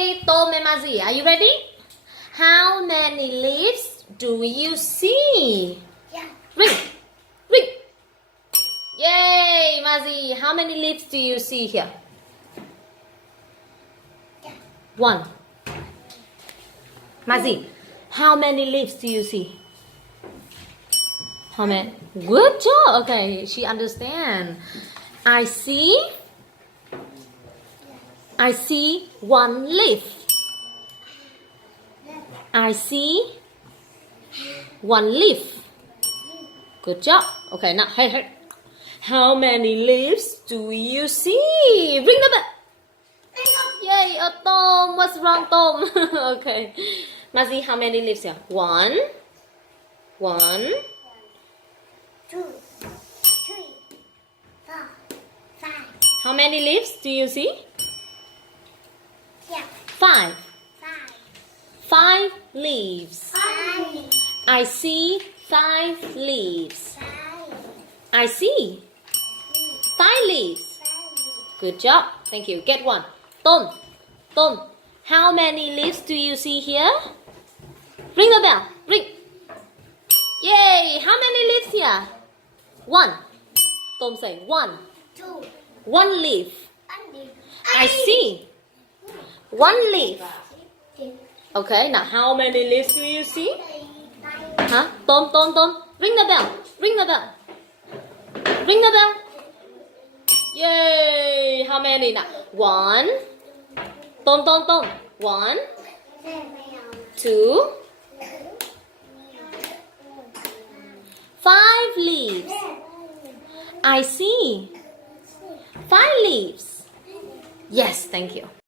Hey, Tom and Mazi, are you ready? How many leaves do you see? Yeah. Ring, ring. Yay, Mazi, how many leaves do you see here? Yeah. One. Mazi, how many leaves do you see? How many? Good job. Okay, she understand. I see one leaf. I see one leaf. Good job. Okay, now hey. How many leaves do you see? Ring the bell. Yay, a Tom. What's wrong, Tom? Okay. Mazi, how many leaves here? One. 2, 3, 4, 5. How many leaves do you see? Yeah. Five. 5. 5 leaves. 5. I see 5 leaves. 5. I see 5 leaves. Good job. Thank you. Get one. Tom, how many leaves do you see here? Ring the bell. Ring. Yay! How many leaves here? 1. Tom say 1. 2. 1 leaf. 1. I see 1 leaf. Okay, now how many leaves do you see? Huh? Tom. Ring the bell. Ring the bell. Ring the bell. Yay! How many now? 1. Tom. 1, 2, 5 leaves. I see 5 leaves. Yes, thank you.